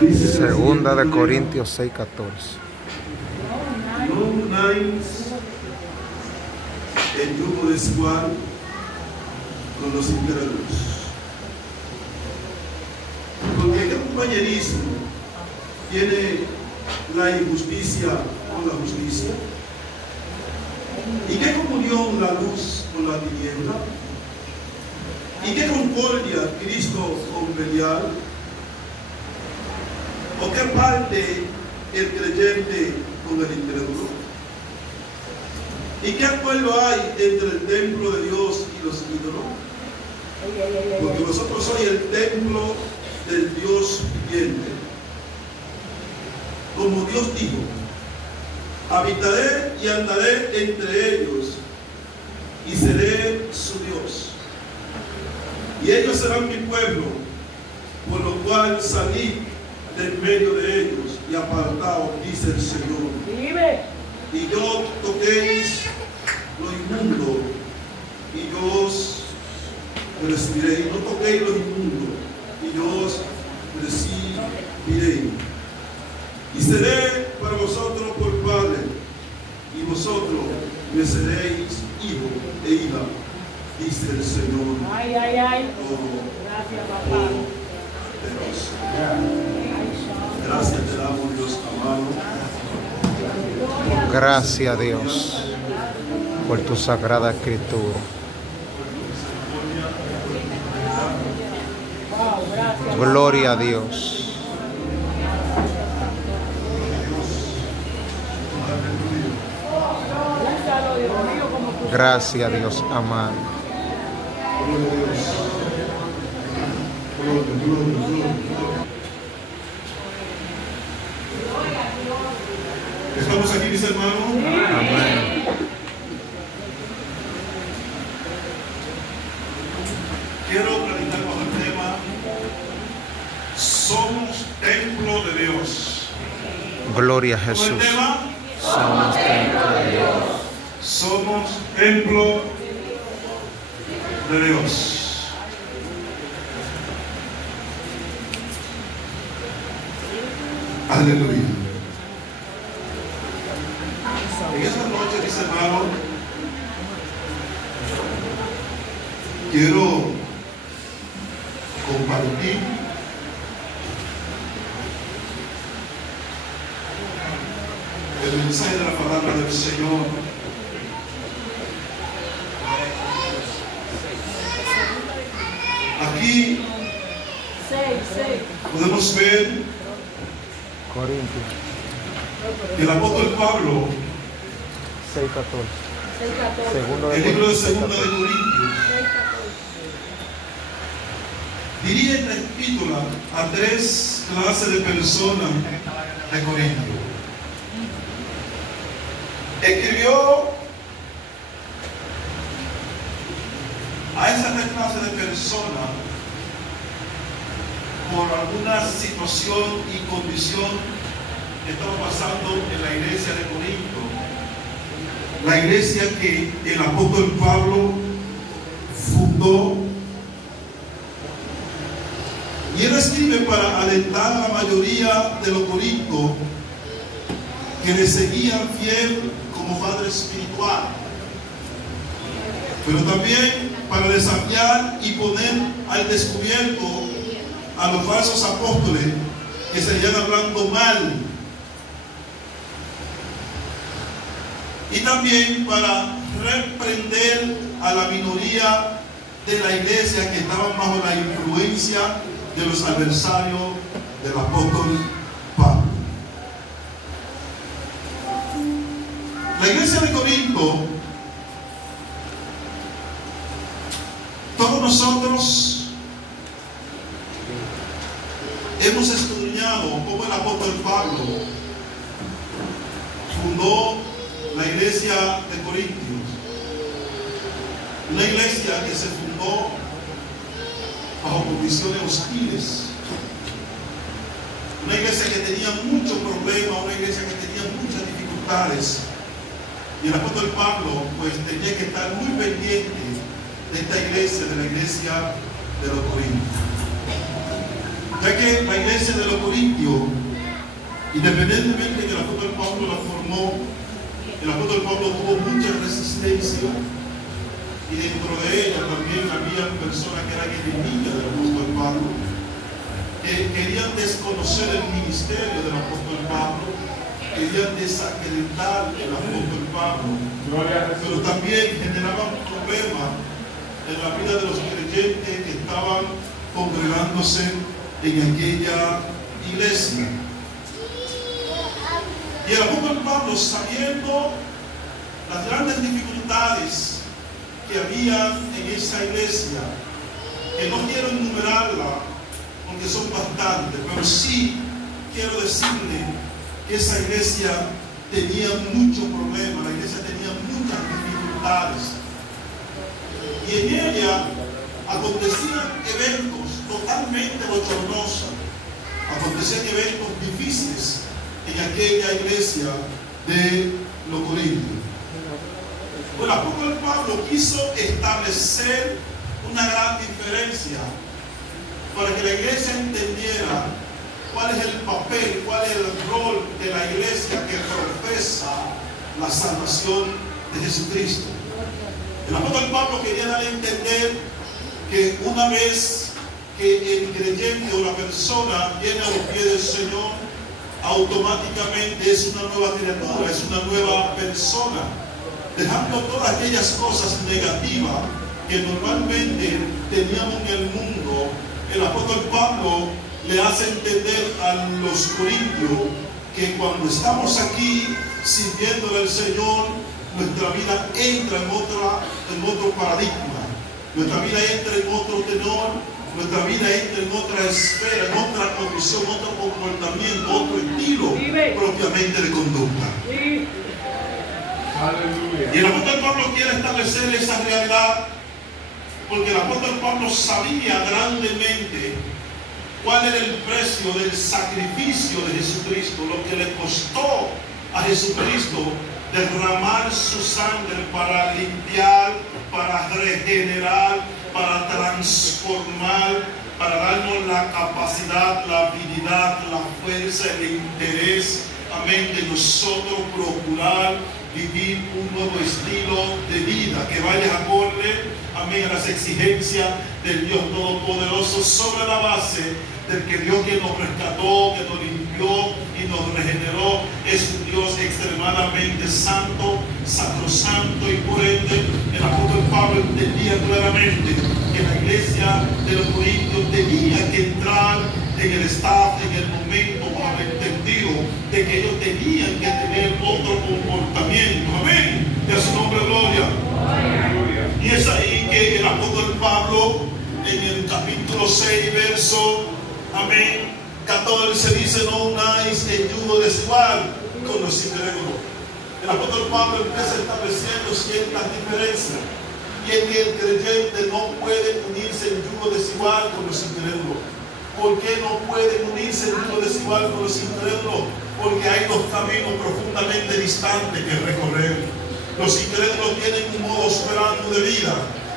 Segunda de Corintios 6:14. No unáis el yugo desigual con los incrédulos. Porque ¿qué compañerismo tiene la injusticia con la justicia? ¿Y qué comunión la luz con la tiniebla? ¿Y qué concordia Cristo con Belial? ¿O qué parte el creyente con el incrédulo? ¿Y qué acuerdo hay entre el templo de Dios y los ídolos? Porque vosotros sois el templo del Dios viviente. Como Dios dijo, habitaré y andaré entre ellos y seré su Dios. Y ellos serán mi pueblo, por lo cual salí del medio de ellos y apartaos, dice el Señor. Y yo toquéis lo inmundo y yo os recibiré. Y no toquéis lo inmundo y yo os recibiré. Y seré para vosotros por padre, y vosotros me seréis hijo e hija, dice el Señor. Ay, ay, ay. Gracias, papá. Gracias te damos, Dios amado. Gracias a Dios por tu sagrada escritura. Gloria a Dios. Gracias a Dios amado. ¿Estamos aquí, mis hermanos? Amén. Quiero predicar bajo el tema: somos templo de Dios. Gloria a ¿Con el Jesús. tema? Somos templo de Dios. Somos templo de Dios. Aleluya. En esta noche, mis hermanos, quiero compartir el mensaje de la palabra del Señor. Aquí podemos ver Corintios que el apóstol Pablo, 6:14. Segundo de el libro de Corintios Segunda de 6:14. Corintios, dirige esta epístola a tres clases de personas de Corinto. Escribió a esas tres clases de personas por alguna situación y condición que estaba pasando en la iglesia de Corinto, la iglesia que el apóstol Pablo fundó. Y él escribe para alentar a la mayoría de los corintios que le seguían fiel como padre espiritual, pero también para desafiar y poner al descubierto a los falsos apóstoles que seguían hablando mal, y también para reprender a la minoría de la iglesia que estaban bajo la influencia de los adversarios del apóstol Pablo. La iglesia de Corinto, todos nosotros hemos escudriñado cómo el apóstol Pablo fundó la iglesia de Corintios, una iglesia que se fundó bajo condiciones hostiles, una iglesia que tenía muchos problemas, una iglesia que tenía muchas dificultades, y el apóstol Pablo pues tenía que estar muy pendiente de esta iglesia, de la iglesia de los Corintios. ya que la iglesia de los Corintios, independientemente de que el apóstol Pablo la formó, el apóstol Pablo tuvo mucha resistencia, y dentro de ella también había personas que eran enemigas del apóstol Pablo, que querían desconocer el ministerio del apóstol Pablo, querían desacreditar el apóstol Pablo, pero también generaban problemas en la vida de los creyentes que estaban congregándose en aquella iglesia. Y el apóstol Pablo, sabiendo las grandes dificultades que había en esa iglesia, que no quiero enumerarla porque son bastantes, pero sí quiero decirle que esa iglesia tenía muchos problemas, la iglesia tenía muchas dificultades, y en ella acontecían eventos totalmente bochornosos, acontecían eventos difíciles en aquella iglesia de los Corintios. El apóstol Pablo quiso establecer una gran diferencia para que la iglesia entendiera cuál es el papel, cuál es el rol de la iglesia que profesa la salvación de Jesucristo. El apóstol Pablo quería dar a entender que una vez que el creyente o la persona viene a los pies del Señor, automáticamente es una nueva criatura, es una nueva persona, dejando todas aquellas cosas negativas que normalmente teníamos en el mundo. El apóstol Pablo le hace entender a los corintios que cuando estamos aquí sirviéndole al Señor, nuestra vida entra en otro paradigma, nuestra vida entra en otro tenor, nuestra vida entra en otra esfera, en otra condición, otro comportamiento, otro estilo propiamente de conducta. Y el apóstol Pablo quiere establecer esa realidad porque el apóstol Pablo sabía grandemente cuál era el precio del sacrificio de Jesucristo, lo que le costó a Jesucristo derramar su sangre para limpiar, para regenerar, para transformar, para darnos la capacidad, la habilidad, la fuerza, el interés, amén, de nosotros procurar vivir un nuevo estilo de vida que vaya acorde, amén, a las exigencias del Dios Todopoderoso, sobre la base del que Dios, que nos rescató, que nos limpió y nos regeneró, es un Dios extremadamente santo, sacrosanto, y por ende el apóstol Pablo entendía claramente que la iglesia de los Corintios tenía que entrar en el estado, en el momento entendido de que ellos tenían que tener otro comportamiento. Amén. De su nombre, gloria. Y es ahí que el apóstol Pablo, en el capítulo 6, verso, amén, 14, dice: no unáis en yugo desigual con los incrédulos. El apóstol Pablo empieza estableciendo ciertas diferencias, y es que el creyente no puede unirse en yugo desigual con los incrédulos. ¿Por qué no pueden unirse en yugo desigual con los incrédulos? Porque hay dos caminos profundamente distantes que recorrer. Los incrédulos tienen un modo operando de vida,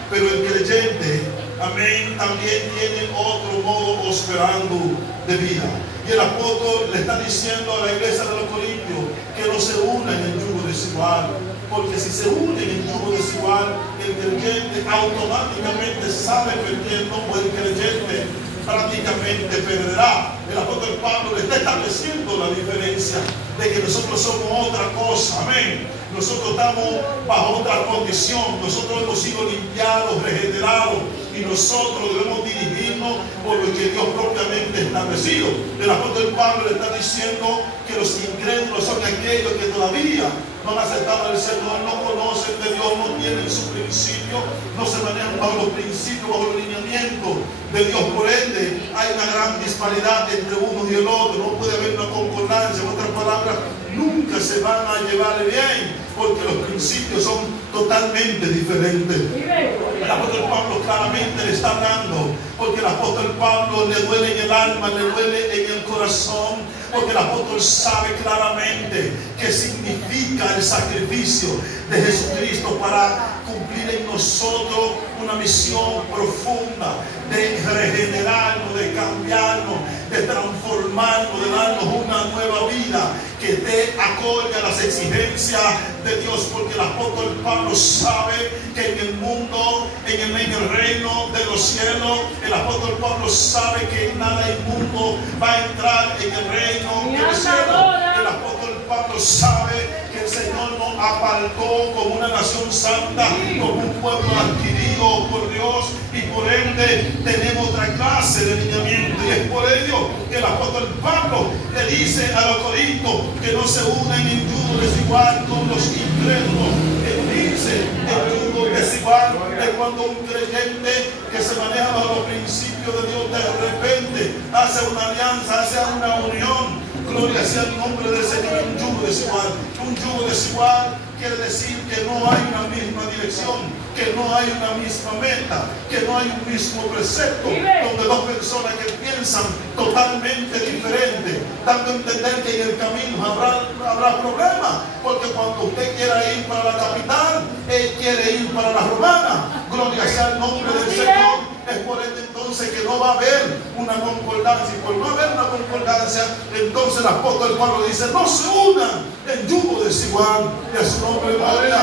pero el creyente, amén, también tiene otro modo operando de vida. Y el apóstol le está diciendo a la iglesia de los Corintios que no se unan en yugo desigual, porque si se unen en yugo desigual, el creyente automáticamente sale perdiendo, o el creyente prácticamente perderá. El apóstol Pablo le está estableciendo la diferencia de que nosotros somos otra cosa, amén. Nosotros estamos bajo otra condición, nosotros hemos sido limpiados, regenerados, y nosotros debemos dirigirnos por lo que Dios propiamente establecido. El apóstol Pablo le está diciendo que los incrédulos son aquellos que todavía no han aceptado al Señor, no conocen de Dios, no tienen su principio, no se manejan bajo los principios, bajo los lineamientos de Dios. Por ende, hay una gran disparidad entre uno y el otro, no puede haber una concordancia. En otras palabras, nunca se van a llevar bien, porque los principios son totalmente diferentes. El apóstol Pablo claramente le está hablando, porque el apóstol Pablo le duele en el alma, le duele en el corazón Porque el apóstol sabe claramente qué significa el sacrificio de Jesucristo para cumplir en nosotros una misión profunda de regenerarnos, de cambiarnos, de transformarnos, de darnos una nueva vida que esté acorde a las exigencias de Dios. Porque el apóstol Pablo sabe que en el mundo, en el reino de los cielos, el apóstol Pablo sabe que nada inmundo va a entrar en el reino de los cielos. El apóstol Pablo sabe que el Señor nos apartó como una nación santa, como un pueblo adquirido por Dios, y por ende tenemos otra clase de lineamiento. Y es por ello que el apóstol Pablo le dice a los corintios que no se unan en yugo desigual con los incrédulos. Que unirse en yugo desigual es cuando un creyente que se maneja bajo los principios de Dios de repente hace una alianza, hace una unión. Gloria sea el nombre del Señor. Un yugo desigual. Un yugo desigual quiere decir que no hay una misma dirección, que no hay una misma meta, que no hay un mismo precepto, donde dos personas que piensan totalmente diferente, dando a entender que en el camino habrá problemas, porque cuando usted quiera ir para la capital, él quiere ir para la romana. Gloria sea el nombre del Señor. Es por ende entonces que no va a haber una concordancia, y por no haber una concordancia, entonces el apóstol Pablo dice: no se unan en yugo desigual. Y a su nombre gloria.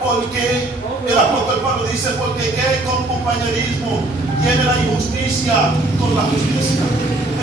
Porque el apóstol Pablo dice: porque qué compañerismo tiene la injusticia con la justicia.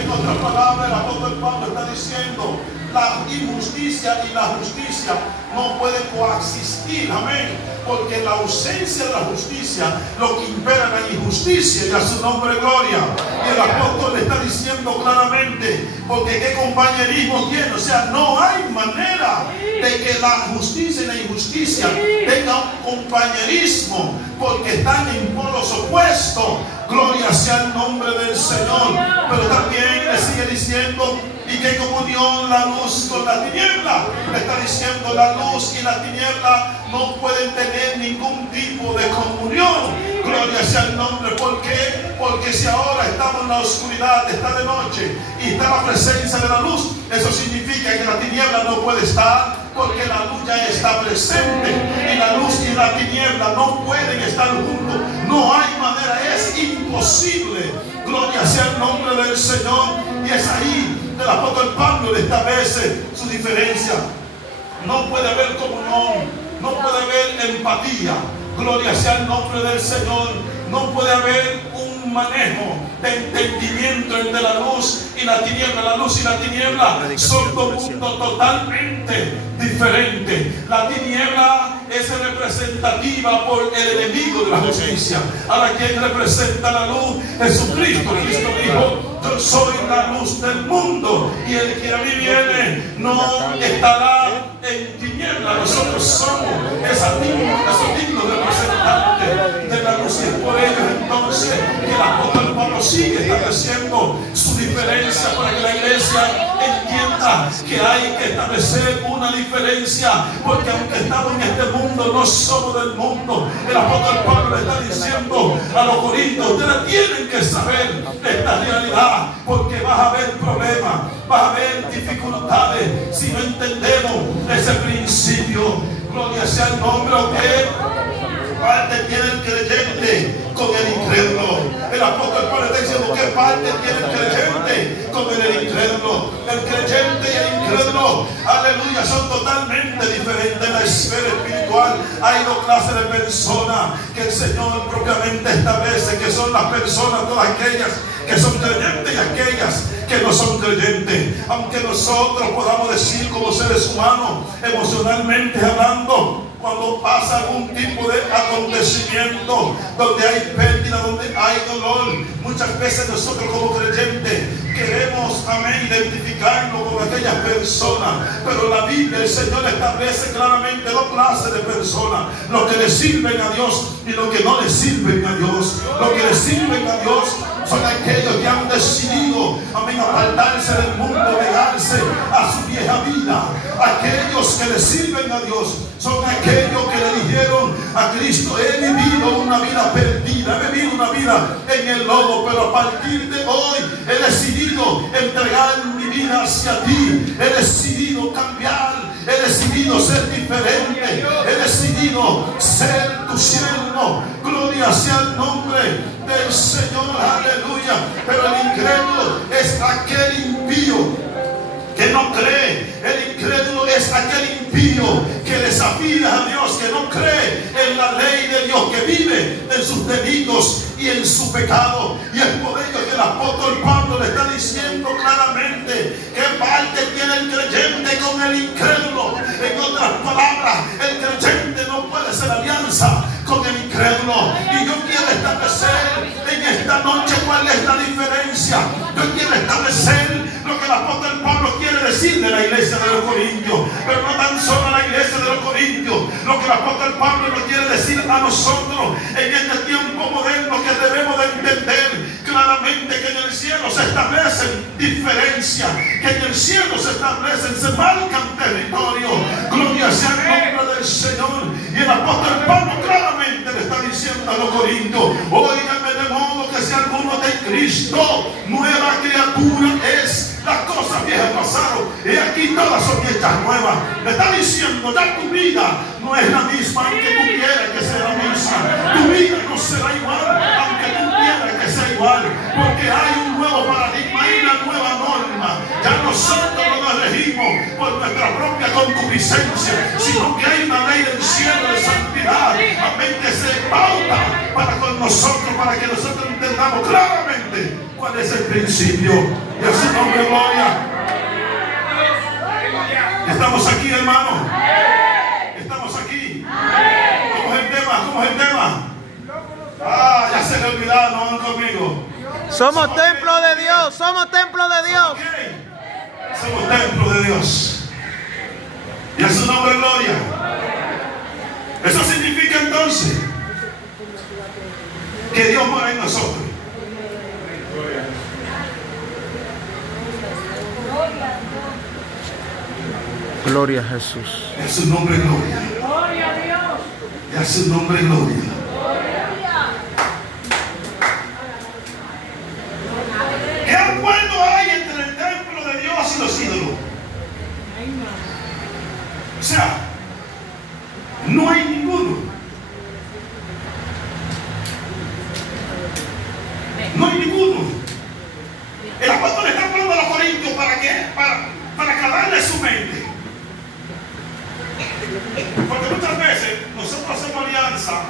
En otras palabras, el apóstol Pablo está diciendo: la injusticia y la justicia no pueden coexistir. Amén. Porque en la ausencia de la justicia, lo que impera es la injusticia. Y a su nombre gloria. Y el apóstol le está diciendo claramente: porque qué compañerismo tiene. O sea, no hay manera de que la justicia y la injusticia tengan un compañerismo, porque están en polos opuestos. Gloria sea el nombre del Señor. Pero también le sigue diciendo: ¿y qué comunión la luz con la tiniebla? Le está diciendo: la luz y la tiniebla no pueden tener ningún tipo de comunión. Gloria sea el nombre. ¿Por qué? Porque si ahora estamos en la oscuridad, está de noche y está la presencia de la luz, eso significa que la tiniebla no puede estar, porque la luz ya está presente. Y la luz y la tiniebla no pueden estar juntos. No hay manera, es imposible. Gloria sea el nombre del Señor. Y es ahí el apóstol Pablo le establece su diferencia. No puede haber comunión, no puede haber empatía. Gloria sea el nombre del Señor. No puede haber un manejo de entendimiento entre la luz y la tiniebla. La luz y la tiniebla son dos mundos totalmente diferentes. La tiniebla es representativa por el enemigo de la justicia. Ahora, ¿quién representa la luz? Jesucristo. Cristo dijo: yo soy la luz del mundo, y el que a mí viene no estará en tiniebla. Nosotros somos esos dignos representantes de la luz. Y es por ello entonces que el apóstol Pablo sigue estableciendo su diferencia, para que la iglesia entienda que hay que establecer una diferencia, porque aunque estamos en este mundo, no somos del mundo. El apóstol Pablo le está diciendo a los corintios: ustedes tienen que saber esta realidad, porque vas a haber problemas, vas a haber dificultades si no entendemos ese principio. Gloria sea el nombre. ¿Qué parte tiene el creyente con el incrédulo? El apóstol Pablo está diciendo: ¿qué parte tiene el creyente con el incrédulo? El creyente y el incrédulo, aleluya, son totalmente diferentes. En la esfera espiritual hay dos clases de personas que el Señor propiamente establece, que son las personas, todas aquellas que son creyentes y aquellas que no son creyentes. Aunque nosotros podamos decir, como seres humanos, emocionalmente hablando, cuando pasa algún tipo de acontecimiento donde hay pérdida, donde hay dolor, muchas veces nosotros como creyentes queremos, amén, identificarnos con aquellas personas. Pero la Biblia, el Señor establece claramente dos clases de personas: los que le sirven a Dios y los que no le sirven a Dios. Los que le sirven a Dios son aquellos que han decidido, amén, apartarse del mundo, negarse a su vieja vida. Aquellos que le sirven a Dios son aquellos que le dijeron a Cristo: he vivido una vida perdida, he vivido una vida en el lodo, pero a partir de hoy he decidido entregar cambiar mi vida hacia ti. He decidido cambiar. He decidido ser diferente. He decidido ser tu siervo. Gloria sea el nombre del Señor. Aleluya. Pero el incrédulo es aquel impío que no cree. El incrédulo es aquel impío que desafía a Dios, que no cree en la ley de Dios, que vive en sus delitos y en su pecado. Y es por ello que el apóstol Pablo le está diciendo claramente qué parte tiene el creyente con el incrédulo. En otras palabras, el creyente no puede hacer alianza con el incrédulo. Y yo quiero establecer en esta noche cuál es la diferencia. Yo quiero establecer lo que el apóstol Pablo quiere decirle a la iglesia de los Corintios, pero no tan solo a la iglesia de los Corintios, lo que el apóstol Pablo nos quiere decir a nosotros en este tiempo moderno, que debemos de entender claramente que en el cielo se establecen diferencias, que en el cielo se establecen, se marcan territorios. Gloria sea el nombre del Señor. Y el apóstol Pablo claramente le está diciendo a los Corintios: óigame, de modo que si alguno de Cristo, nueva criatura es. Las cosas viejas pasaron y aquí todas son hechas nuevas. Le está diciendo: ya tu vida no es la misma, aunque tú quieras que sea la misma. Tu vida no será igual, aunque tú quieras que sea igual, porque hay un nuevo paradigma, hay una nueva norma. Ya nosotros no nos regimos por nuestra propia concupiscencia, sino que hay una ley del cielo de santidad, amén, que se pauta para con nosotros, para que nosotros entendamos claramente cuál es el principio. Y a su nombre, gloria. Estamos aquí, hermano. Estamos aquí. ¿Cómo es el tema? ¿Cómo es el tema? Ah, ya se le olvidaron, no van conmigo. Somos templo de Dios. Somos templo de Dios. Okay. Somos templo de Dios. Y a su nombre, gloria. Eso significa entonces que Dios mora en nosotros. Gloria a Jesús. Y a su nombre, gloria. Gloria a Dios. Y a su nombre, gloria. ¿Qué acuerdo hay entre el templo de Dios y los ídolos? O sea, no hay ninguno. No hay ninguno. El apóstol está hablando a los corintios para qué? Para aclararle su mente. Porque muchas veces nosotros hacemos alianza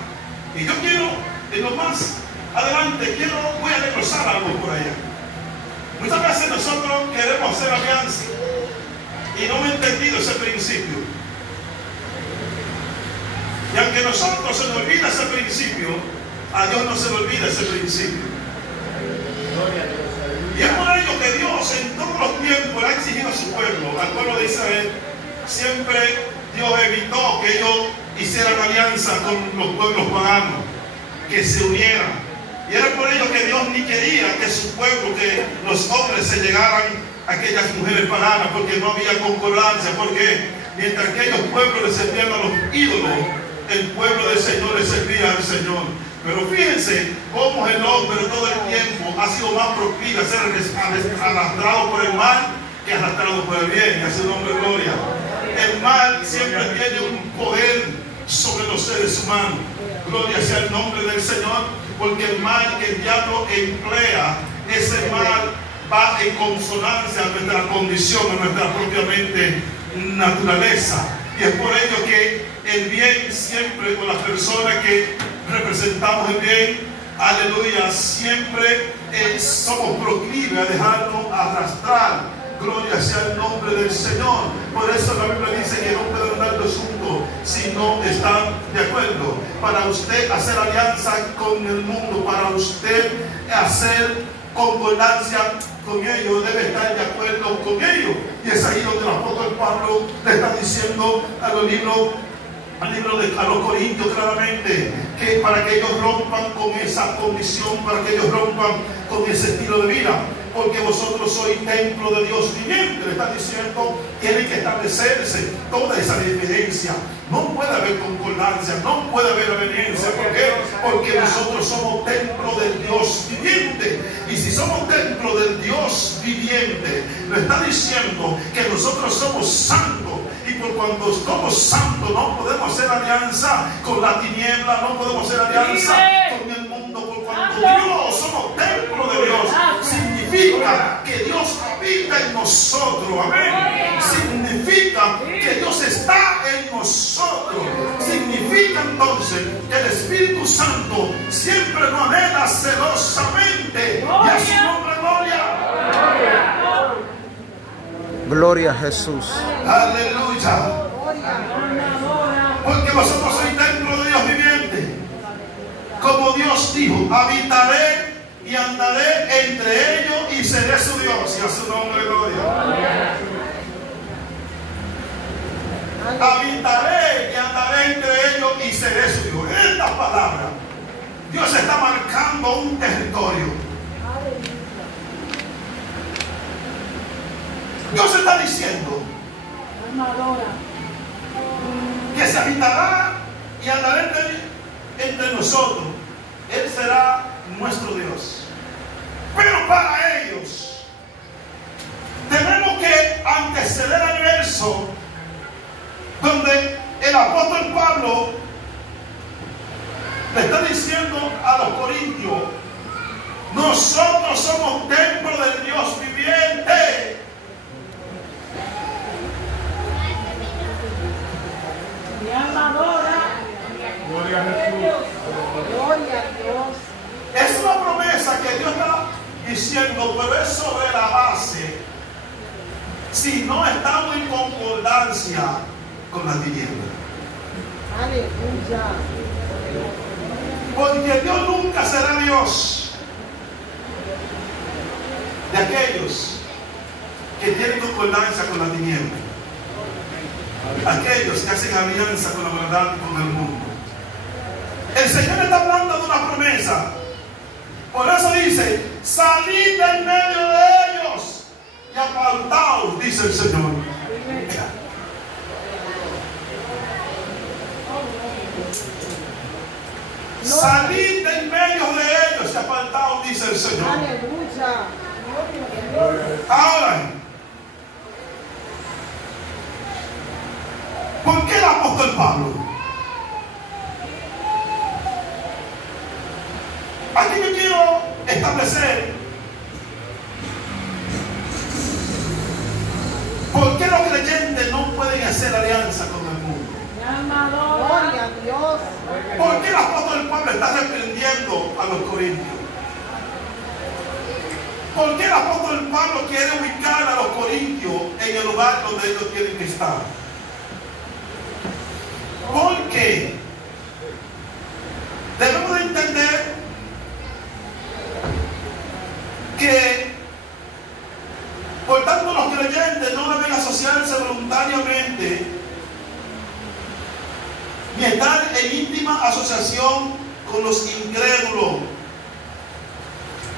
y yo quiero, en lo más adelante, voy a desglosar algo por allá. Muchas veces nosotros queremos hacer alianza y no hemos entendido ese principio. Y aunque a nosotros se nos olvida ese principio, a Dios no se le olvida ese principio. Y es por ello que Dios en todos los tiempos le ha exigido a su pueblo, al pueblo de Israel, siempre Dios evitó que ellos hicieran alianza con los pueblos paganos, que se unieran. Y era por ello que Dios ni quería que su pueblo, que los hombres se llegaran a aquellas mujeres paganas, porque no había concordancia, porque mientras aquellos pueblos le servían a los ídolos, el pueblo del Señor le servía al Señor. Pero fíjense cómo el hombre todo el tiempo ha sido más proclive a ser arrastrado por el mal que arrastrado por el bien. Y a su nombre, gloria. El mal siempre tiene un poder sobre los seres humanos. Gloria sea el nombre del Señor, porque el mal que el diablo emplea, ese mal va en consonancia a nuestra condición, a nuestra propia mente, naturaleza. Y es por ello que el bien siempre, con las personas que representamos el bien, aleluya, siempre somos proclives a dejarnos arrastrar. Gloria sea el nombre del Señor. Por eso la Biblia dice que no pueden andar los juntos si no están de acuerdo. Para usted hacer alianza con el mundo, para usted hacer concordancia con ellos, debe estar de acuerdo con ellos. Y es ahí donde el apóstol Pablo le está diciendo a los libros, a los Corintios claramente, que para que ellos rompan con esa condición, para que ellos rompan con ese estilo de vida, porque vosotros sois templo de Dios viviente. Le está diciendo, tiene que establecerse toda esa diferencia. No puede haber concordancia, no puede haber aveniencia. ¿Por qué? Porque nosotros somos templo del Dios viviente. Y si somos templo del Dios viviente, le está diciendo que nosotros somos santos. Y por cuando somos santos, no podemos hacer alianza con la tiniebla, no podemos hacer alianza con el mundo. Por cuando Dios, somos templo de Dios, significa que Dios habita en nosotros. Amén. Significa que Dios está en nosotros. Significa entonces que el Espíritu Santo siempre nos anhela celosamente. Y a su nombre, gloria. Gloria a Jesús. Aleluya. Porque vosotros sois templo de Dios viviente. Como Dios dijo, habitaré y andaré entre ellos y seré su Dios. Y a su nombre, gloria. Habitaré y andaré entre ellos y seré su Dios. En estas palabras, Dios está marcando un territorio. Dios está diciendo que se habitará y andará entre nosotros. Él será nuestro Dios. Pero para ellos tenemos que anteceder al verso donde el apóstol Pablo le está diciendo a los corintios: nosotros somos templo del Dios viviente. Gloria a Jesús. Gloria a Dios. Es una promesa que Dios está diciendo, pero es sobre la base. Si no estamos en concordancia con la tiniebla. Aleluya. Porque Dios nunca será Dios de aquellos que tienen concordancia con la tiniebla. Aquellos que hacen alianza con la verdad y con el mundo. El Señor está hablando de una promesa. Por eso dice: salid en medio de ellos y apartaos, dice el Señor. Salid en medio de ellos y apartaos, dice el Señor. Aleluya. Ahora, ¿por qué el apóstol Pablo? Aquí yo quiero establecer por qué los creyentes no pueden hacer alianza con el mundo. Gloria a Dios. ¿Por qué el apóstol Pablo está reprendiendo a los corintios? ¿Por qué el apóstol Pablo quiere ubicar a los corintios en el lugar donde ellos tienen que estar? Porque debemos de entender que, por tanto, los creyentes no deben asociarse voluntariamente ni estar en íntima asociación con los incrédulos,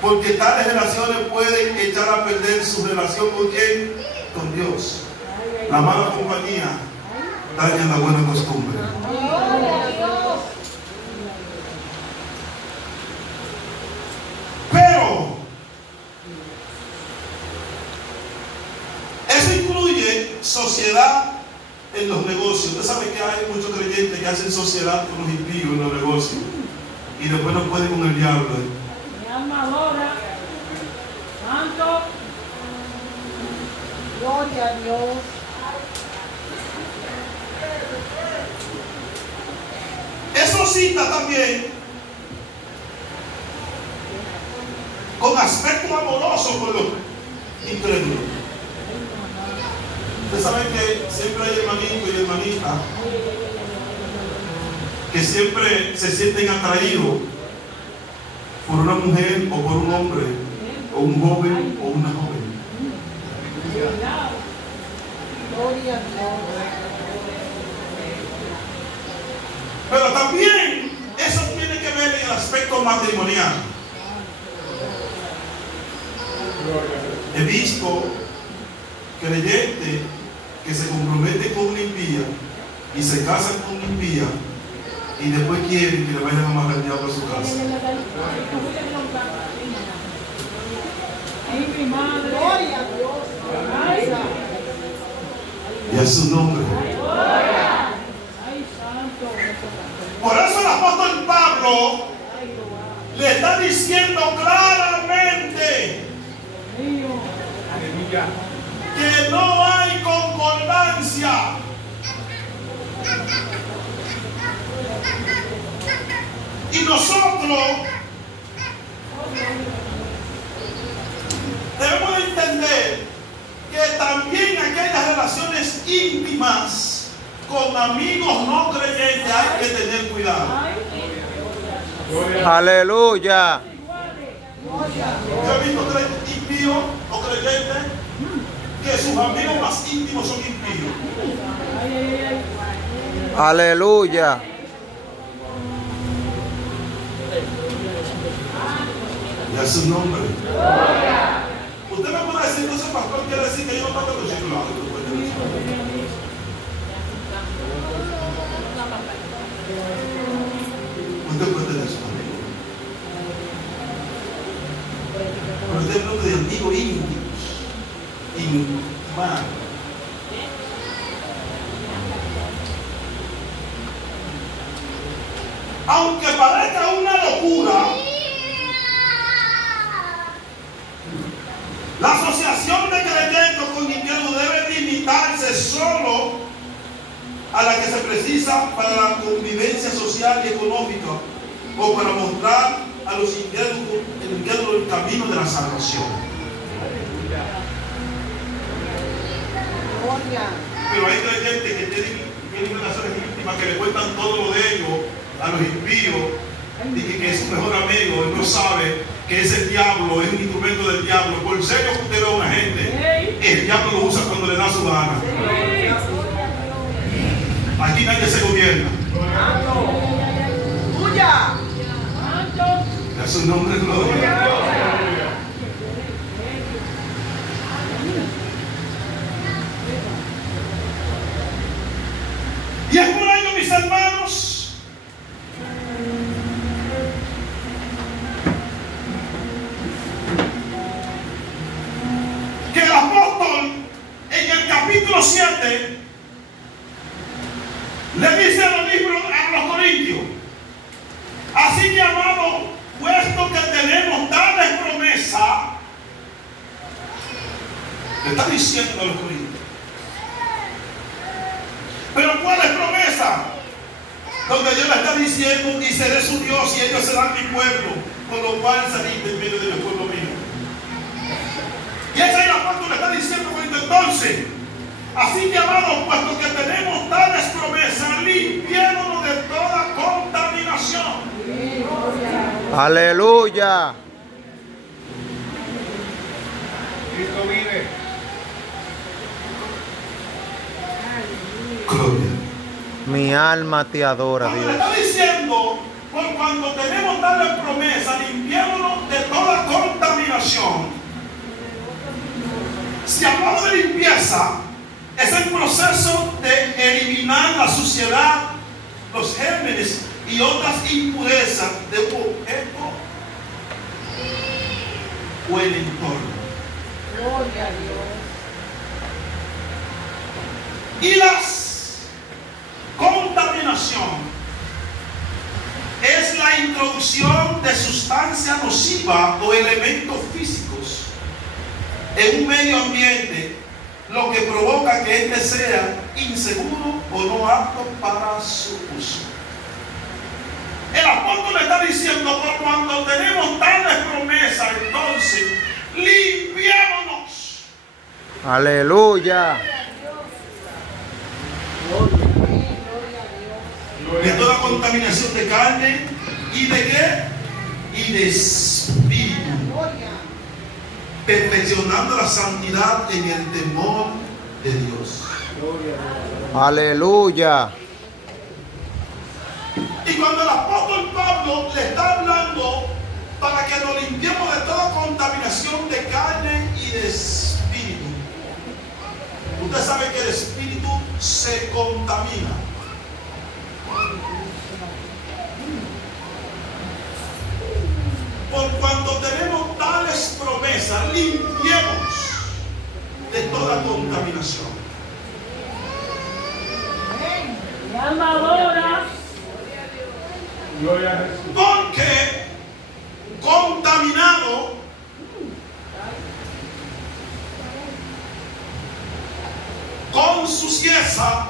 porque tales relaciones pueden echar a perder su relación con ¿quién? Con Dios. La mala compañía daña la buena costumbre. Gloria a Dios. Pero eso incluye sociedad en los negocios. Usted sabe que hay muchos creyentes que hacen sociedad con los impíos en los negocios y después no pueden con el diablo. Mi alma adora. Santo. Gloria a Dios. Eso cita también con aspecto amoroso con los incrédulos. Ustedes saben que siempre hay hermanitos y hermanitas que siempre se sienten atraídos por una mujer o por un hombre, o un joven o una joven. Gloria a Dios. Pero también eso tiene que ver en el aspecto matrimonial. He visto creyentes que se comprometen con una impía y se casan con una impía y después quieren que le vayan a matar el diablo a su casa. Gloria a Dios. Y a su nombre. Por eso el apóstol Pablo le está diciendo claramente que no hay concordancia. Y nosotros debemos de entender que también aquellas relaciones íntimas con amigos no creyentes hay que tener cuidado. Aleluya. Yo he visto impíos o creyentes que sus amigos más íntimos son impíos. Aleluya. Y a su nombre. Usted me puede decir, entonces, pastor, quiere decir que yo no tengo que decir claro. Usted puede tener su amigo. Pero usted es de amigos íntimos. Intimados. Aunque parezca una locura, la asociación de creyentes con infierno debe limitarse solo a la que se precisa para la convivencia social y económica o para mostrar a los incrédulos el camino de la salvación. Pero hay creyentes que tienen relaciones íntimas que le cuentan todo lo de ellos a los impíos y que es su mejor amigo y no sabe que es el diablo, es un instrumento del diablo. Por serio que usted ve a una gente, el diablo lo usa cuando le da su gana. Aquí nadie se gobierna. ¡Tuya! A su nombre es gloria. Y es por ello, mis hermanos, que el apóstol en el capítulo 7 le dice a los corintios: así que, amados, puesto que tenemos tales promesas, le está diciendo a los corintios. Pero ¿cuál es promesa? Donde Dios le está diciendo: y seré su Dios y ellos serán mi pueblo, con lo cual salí del medio de mi pueblo mío. Y ese es el apóstol le está diciendo: entonces, así que, amados, puesto que tenemos tales promesas, limpiémonos de toda contaminación. Aleluya. Cristo vive. Gloria. Mi alma te adora, Cuando le Dios. está diciendo, por cuando tenemos tales promesas, limpiémonos de toda contaminación. Si hablamos de limpieza, es el proceso de eliminar la suciedad, los gérmenes y otras impurezas de un objeto o el entorno. Gloria a Dios. Y la contaminación es la introducción de sustancias nocivas o elementos físicos en un medio ambiente, lo que provoca que éste sea inseguro o no apto para su uso. El apóstol le está diciendo: por cuando tenemos tales promesas, entonces limpiémonos. Aleluya. De toda contaminación de carne y de qué? Y de espíritu, perfeccionando la santidad en el temor de Dios. Aleluya. Y cuando el apóstol Pablo le está hablando para que nos limpiemos de toda contaminación de carne y de espíritu. Usted sabe que el espíritu se contamina. Por cuanto tenemos tales promesas, limpiemos de toda contaminación. Mi alma adora. Gloria a Jesús. Porque contaminado con suciedad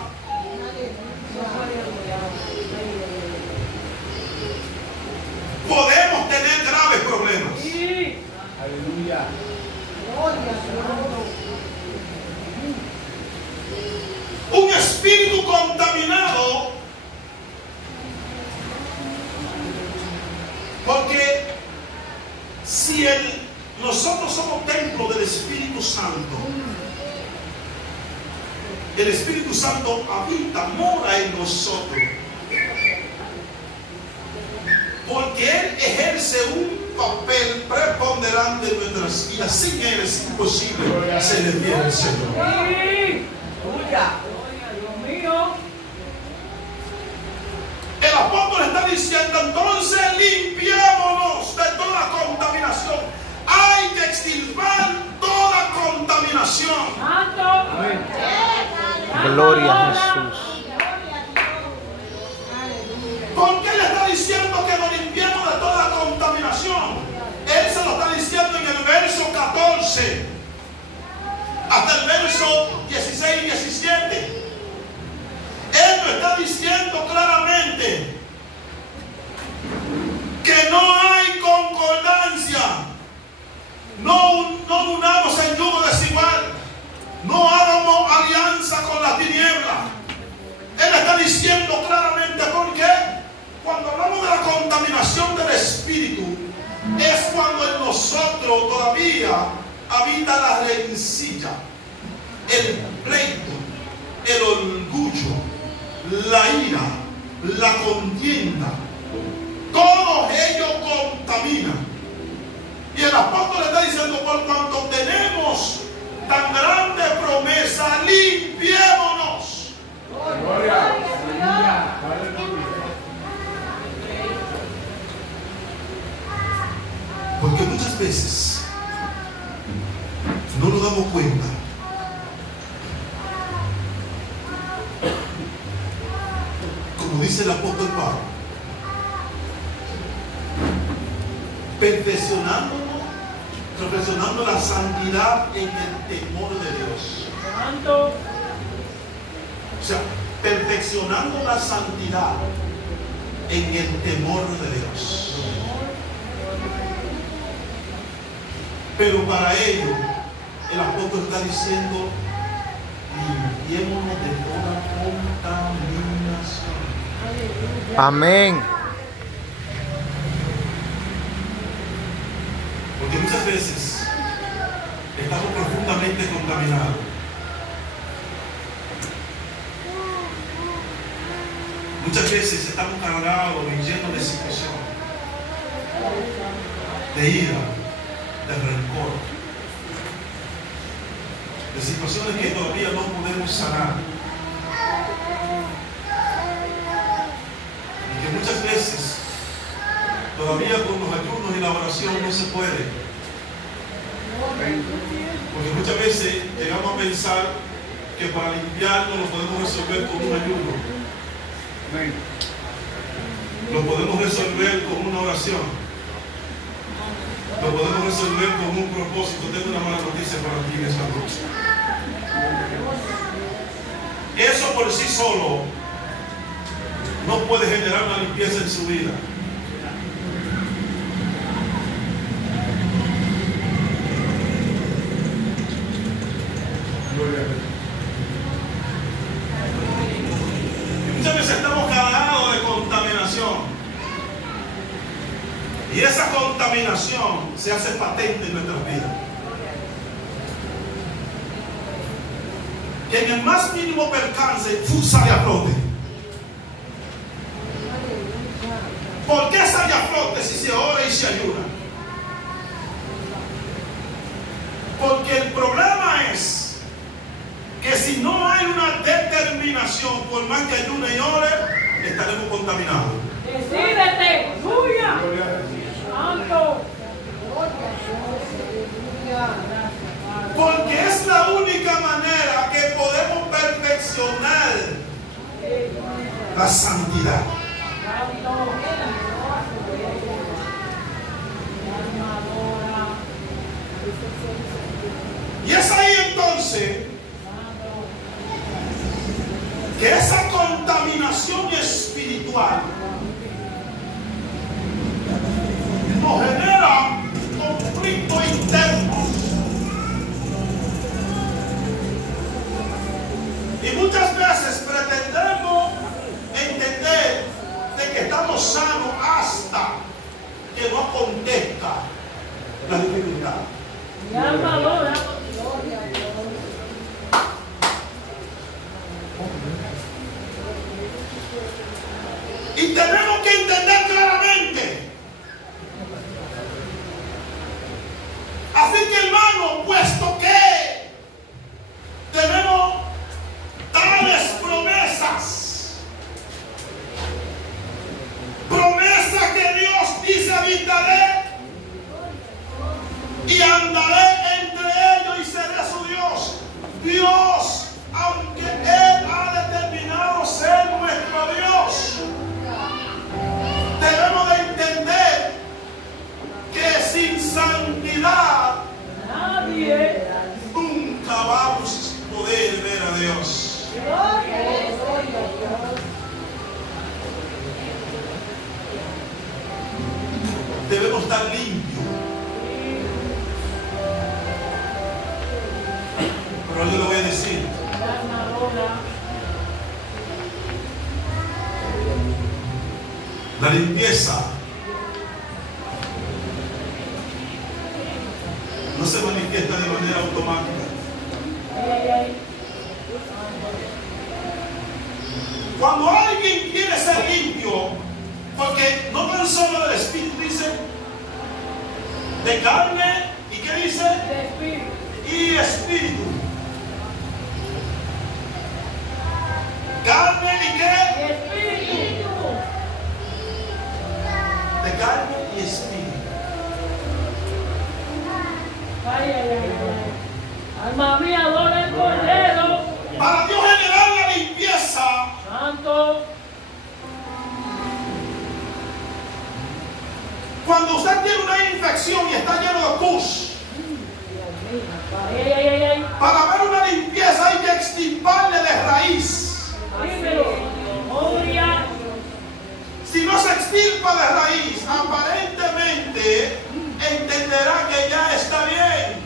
podemos tener graves problemas. Sí. Aleluya. Un espíritu contaminado, porque si nosotros somos templo del Espíritu Santo, el Espíritu Santo habita, mora en nosotros, porque Él ejerce un papel preponderante en nuestras vidas. Sin Él es imposible servir al Señor. Sí. Dios mío. El apóstol está diciendo, entonces limpiémonos de toda contaminación. Hay que extirpar toda contaminación. Santo. Gloria a Jesús. ¿Por qué le está diciendo que nos limpiemos de toda contaminación? Él se lo está diciendo en el verso 14 hasta el verso 16 y 17. Él nos está diciendo claramente que no hay concordancia, no unamos en yugo desigual, no hagamos alianza con la tiniebla. Él está diciendo claramente porque cuando hablamos de la contaminación del espíritu es cuando en nosotros todavía habita la rencilla, el pleito, el orgullo, la ira, la contienda. Todo ello contamina. Y el apóstol está diciendo, por cuanto tenemos tan grande promesa, limpiémonos. Gloria. Aleluya. Aleluya. Porque muchas veces no nos damos cuenta como dice el apóstol Pablo, perfeccionando la santidad en el temor de Dios. Santo. O sea, perfeccionando la santidad en el temor de Dios. Pero para ello, el apóstol está diciendo, limpiémonos de toda contaminación. Amén. Porque muchas veces estamos profundamente contaminados. Muchas veces estamos cargados y llenos de situación, de ira, de rencor, de situaciones que todavía no podemos sanar. Y que muchas veces todavía con los ayunos y la oración no se puede. Porque muchas veces llegamos a pensar que para limpiarnos lo podemos resolver con un ayuno. Lo podemos resolver con una oración. Lo podemos resolver con un propósito. Tengo una mala noticia para ti en esta noche. Eso por sí solo no puede generar una limpieza en su vida. Y muchas veces estamos cargados de contaminación. Y esa contaminación se hace patente en nuestras vidas. Que en el más mínimo percance sale a flote. ¿Por qué sale a flote si se ora y se ayuna? El problema es que si no hay una determinación, por más que ayune y ore, estaremos contaminados. Decídete. Tuya. Santo. Porque es la única manera que podemos perfeccionar la santidad. Y es ahí entonces que esa contaminación espiritual nos genera conflicto interno. Y muchas veces pretendemos entender de que estamos sanos hasta que no acontezca la dificultad. Mi alma adora. Y tenemos que entender claramente. Así que, hermano, puesto que tenemos tales promesas, promesas que Dios dice: habitaré y andaré entre ellos y seré su Dios. Dios, aunque Él ha determinado ser nuestro Dios, debemos de entender que sin santidad Nadie. nunca vamos a poder ver a Dios. Debemos estar limpios. Pero yo le voy a decir, Mi alma adora. la limpieza no se manifiesta de manera automática. Ay, ay. Cuando alguien quiere ser limpio, porque no tan solo del espíritu, dice de carne, ¿y qué dice? De espíritu. Y espíritu. Carne y qué? Espíritu. De carne y espíritu. Ay, ay, ay, ay. Alma mía, adora el Cordero. Para Dios generar la limpieza, Santo. cuando usted tiene una infección y está lleno de pus, Ay, ay, ay, ay. para ver una limpieza hay que extirparle de raíz. Dímelo. Gloria. Si no se extirpa de raíz, aparentemente entenderá que ya está bien,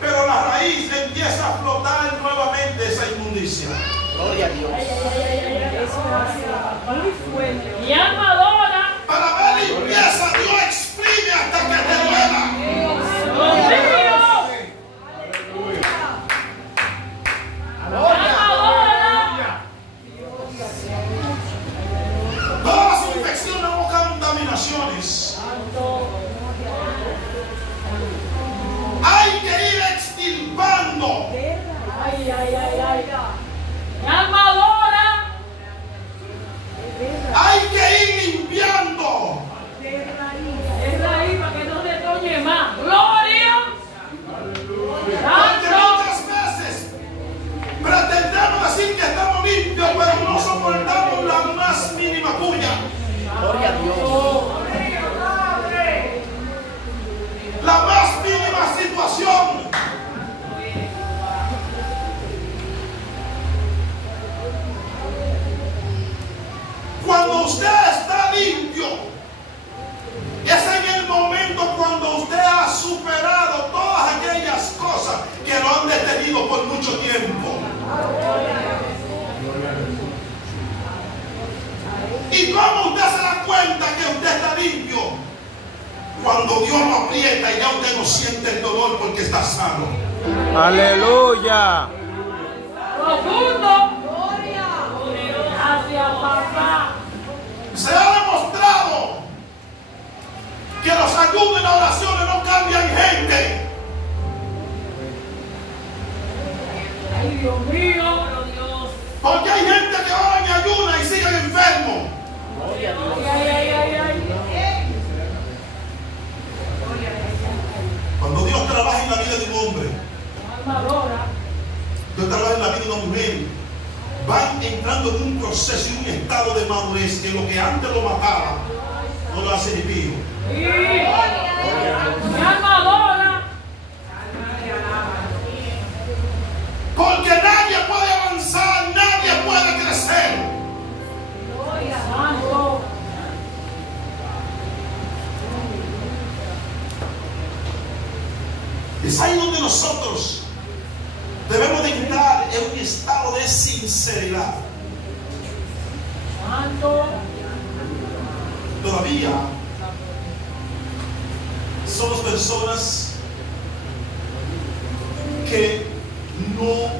pero la raíz empieza a flotar nuevamente esa inmundicia. Gloria a Dios. Ay, ay, ay, ay, ay, ay. Muy fuerte. Mi alma adora. Para ver limpieza, Dios exprime hasta que te duela. Dios mío. Mi alma adora. Todas las infecciones o contaminaciones hay que ir extirpando. Ay, ay, ay, ay. Mi alma adora. Hay que ir limpiando. Es raíz para que no se toñe más. Gloria. Porque Santo. muchas veces pretendemos decir que estamos limpios, pero no soportamos la más mínima puya. Gloria a Dios. La más mínima situación. Cuando usted está limpio, es en el momento cuando usted ha superado todas aquellas cosas que lo han detenido por mucho tiempo. ¿Y cómo usted se da cuenta que usted está limpio? Cuando Dios lo aprieta y ya usted no siente el dolor porque está sano. Aleluya. Profundo. Gracias, papá. Se ha demostrado que los ayunos y las oraciones no cambian gente. Ay, Dios mío. Porque hay gente que ora y ayuna y siguen enfermos. Gloria a Dios. Ay, ay, ay, ay. Cuando Dios trabaja en la vida de un hombre, Alma adora. Dios trabaja en la vida de una mujer, van entrando en un proceso y un estado de madurez que lo que antes lo mataba, no lo hace ni pío. Sí. Mi alma adora. Porque nadie puede avanzar, nadie puede crecer. Santo. Es ahí donde nosotros debemos de entrar en un estado de sinceridad. Santo. Todavía somos personas que no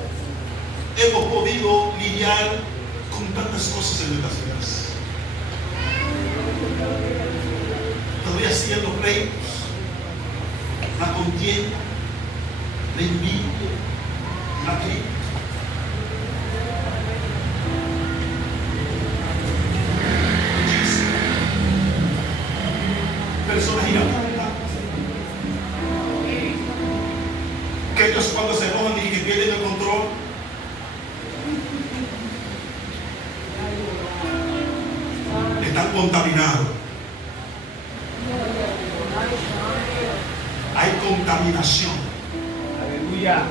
hemos podido lidiar con tantas cosas en nuestras vidas. Todavía siguen los pleitos, la contienda, la envidia, la crítica. Personas iracundas que ellos cuando se enojan y que pierden el control, están contaminados. Hay contaminación. Aleluya.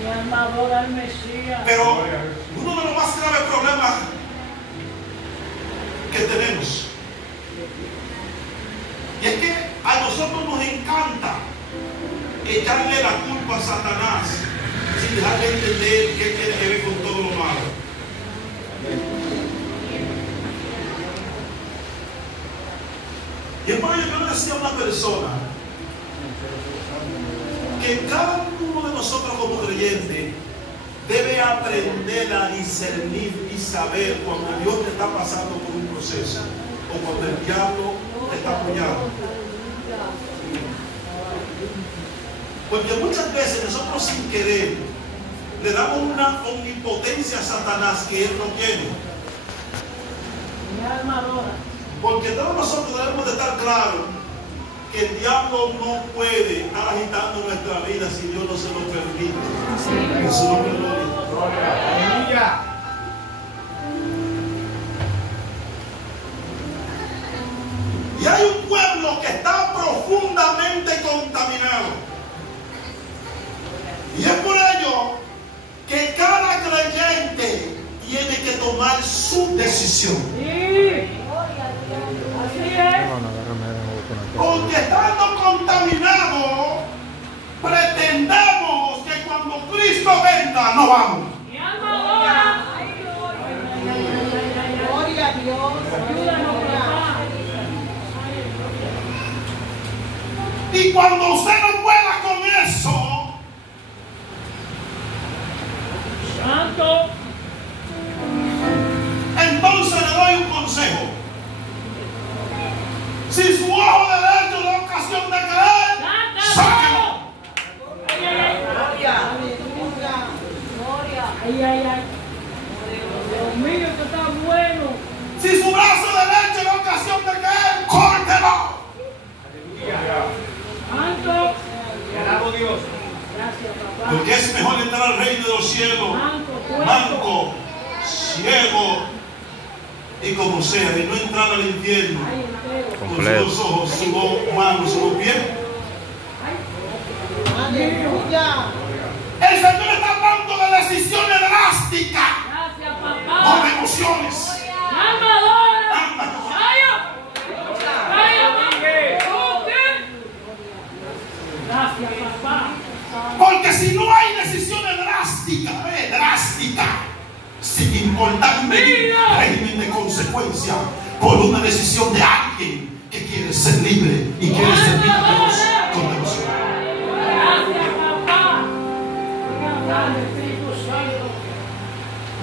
Mi alma adora al Mesías. Pero uno de los más graves problemas que tenemos, y es que a nosotros nos encanta echarle la culpa a Satanás sin dejarle entender qué tiene que ver con todo lo malo. Y es por ello que yo le decía a una persona que cada uno de nosotros como creyentes debe aprender a discernir y saber cuando Dios te está pasando por un proceso o cuando el diablo te está apoyando. Porque muchas veces nosotros sin querer le damos una omnipotencia a Satanás que él no tiene. Mi alma adora. Porque todos nosotros debemos de estar claros que el diablo no puede estar agitando nuestra vida si Dios no se lo permite. En su nombre, gloria. Aleluya. Y hay un pueblo que está profundamente contaminado. Y es por ello que cada creyente tiene que tomar su decisión. Sí. Así es. Porque estando contaminados, pretendemos que cuando Cristo venga no vamos. Mi alma adora. Gloria a Dios. Ayúdanos, papá. Y cuando usted no pueda con eso, Santo. entonces le doy un consejo. Si su ojo derecho da ocasión de caer, sáquelo. Ay, ay, ay. Aleluya. Ay, ay, ay. Dios mío, esto está bueno. Si su brazo derecho da ocasión de caer, córtelo. Santo. Te alabo, Dios. Gracias, papá. Porque es mejor entrar al reino de los cielos Manco, manco, ciego y como sea, y no entrar al infierno Ay, entero. con sus dos ojos, sus dos manos, sus dos pies. Aleluya. El Señor está hablando de decisiones drásticas, Gracias, no de papá. emociones. Mi alma adora. Anda. Vaya. Vaya, gracias, papá. Porque si no hay decisiones drásticas, sin importar un régimen de consecuencia, por una decisión de alguien que quiere ser libre y quiere servir a Dios con devoción. Gracias, papá. Gracias, Espíritu Santo.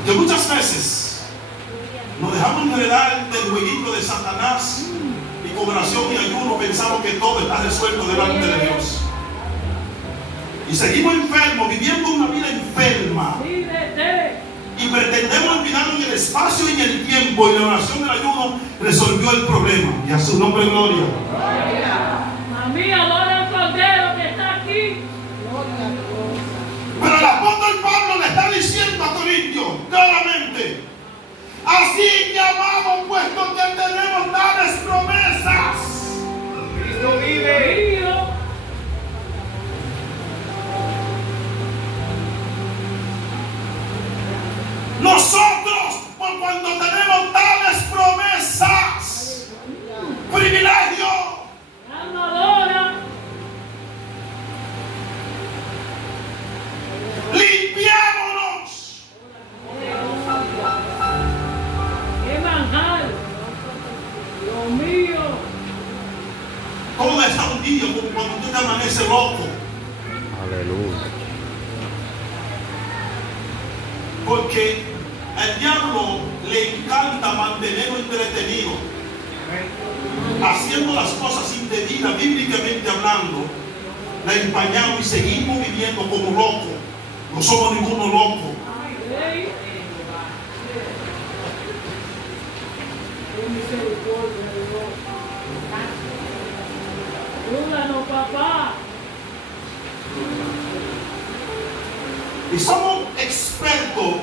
Que muchas veces nos dejamos enredar del jueguito de Satanás y con oración y ayuno pensamos que todo está resuelto delante de Dios. y seguimos enfermos, viviendo una vida enferma, Líbrete. y pretendemos olvidarnos en el espacio y en el tiempo, y la oración del ayuno resolvió el problema. Y a su nombre gloria. Mami, adora al Cordero que está aquí. Pero el apóstol Pablo le está diciendo a Corintios claramente: así que, amados, puesto que tenemos tales promesas, Cristo vive. Mío. nosotros, por cuanto tenemos tales promesas, privilegio, Alma adora. limpiémonos. ¡Qué manjar! Dios mío. ¿Cómo está un día como cuando tú te amaneces loco? Aleluya. Porque al diablo le encanta mantenerlo entretenido, haciendo las cosas indebidas, bíblicamente hablando. La empañamos y seguimos viviendo como locos. No somos ninguno loco. Ey. Qué misericordia de Dios. Ayúdanos, papá. Y somos expertos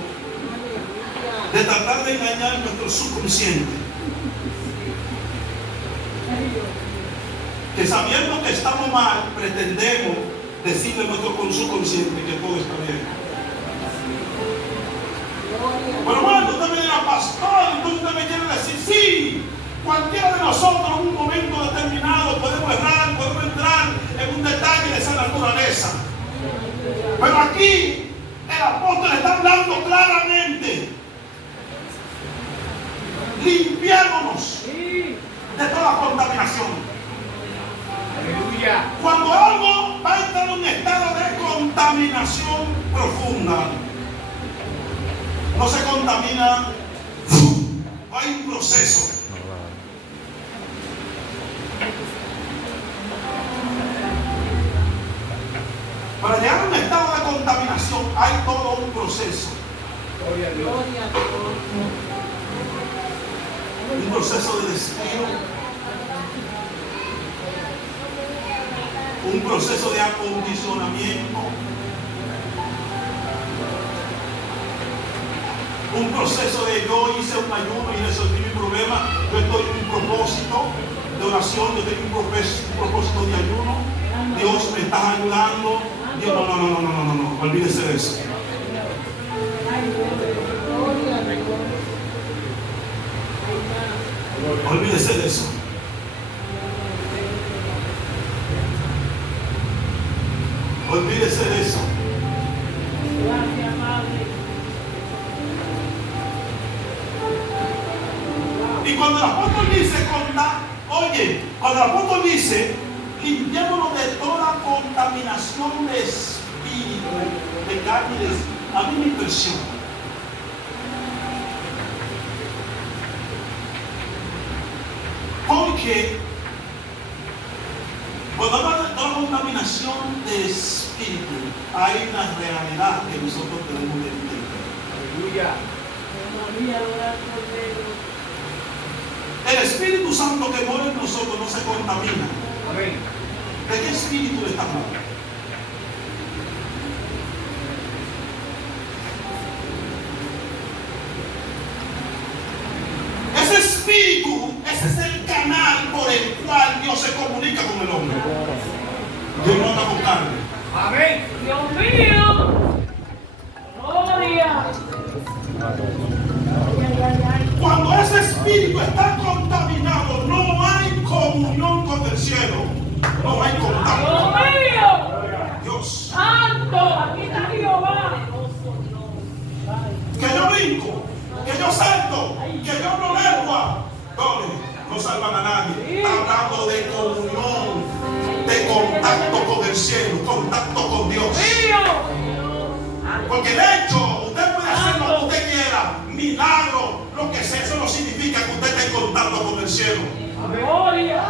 de tratar de engañar nuestro subconsciente. Que sabiendo que estamos mal, pretendemos decirle a nuestro subconsciente que todo está bien. Pero bueno, usted me dirá, pastor, entonces usted me quiere decir, sí, cualquiera de nosotros en un momento determinado podemos errar, podemos entrar en un detalle de esa naturaleza. Pero aquí el apóstol está hablando claramente: limpiémonos Sí. de toda contaminación. Aleluya. Cuando algo va a entrar en un estado de contaminación profunda, no se contamina, no hay un proceso. Para llegar a un estado de contaminación hay todo un proceso. Gloria a Dios. Un proceso de despido, un proceso de acondicionamiento, un proceso de yo hice un ayuno y resolví mi problema, yo estoy en un propósito de oración, yo tengo un propósito de ayuno, Dios me está ayudando. Dios, no, olvídese de eso. Olvídese de eso. Olvídese de eso. Gracias, Padre. Y cuando el apóstol dice cuando el apóstol dice limpiémonos de toda contaminación de espíritu, de carne, a mí me impresiona. Porque cuando habla de toda contaminación de espíritu, hay una realidad que nosotros tenemos que entender. Aleluya. María, adora al Cordero. El Espíritu Santo que mora en nosotros no se contamina. Amén. ¿De qué espíritu le está hablando? Ese espíritu, ese es el canal por el cual Dios se comunica con el hombre. Dios no anda con carne. Amén. Dios mío. Gloria. Cuando ese espíritu está contaminado, no hay comunión con el cielo. No hay Dios contacto. mío. Dios. Santo. Aquí está Jehová. Que yo brinco, que yo salto, que yo no lengua. No salvan a nadie. Está hablando de comunión, de contacto con el cielo, contacto con Dios. Porque de hecho, usted puede hacer lo que usted quiera, milagro, lo que sea, eso no significa que usted esté en contacto con el cielo. Gloria.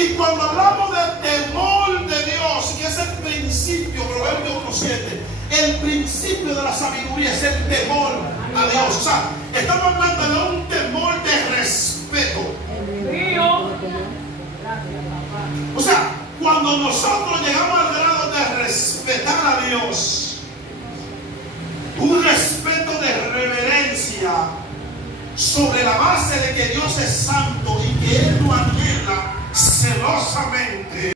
Y cuando hablamos del temor de Dios, que es el principio, Proverbios 1:7, el principio de la sabiduría es el temor a Dios. O sea, estamos hablando de un temor de respeto. O sea, cuando nosotros llegamos al grado de respetar a Dios, un respeto de reverencia sobre la base de que Dios es santo y que Él lo anhela celosamente.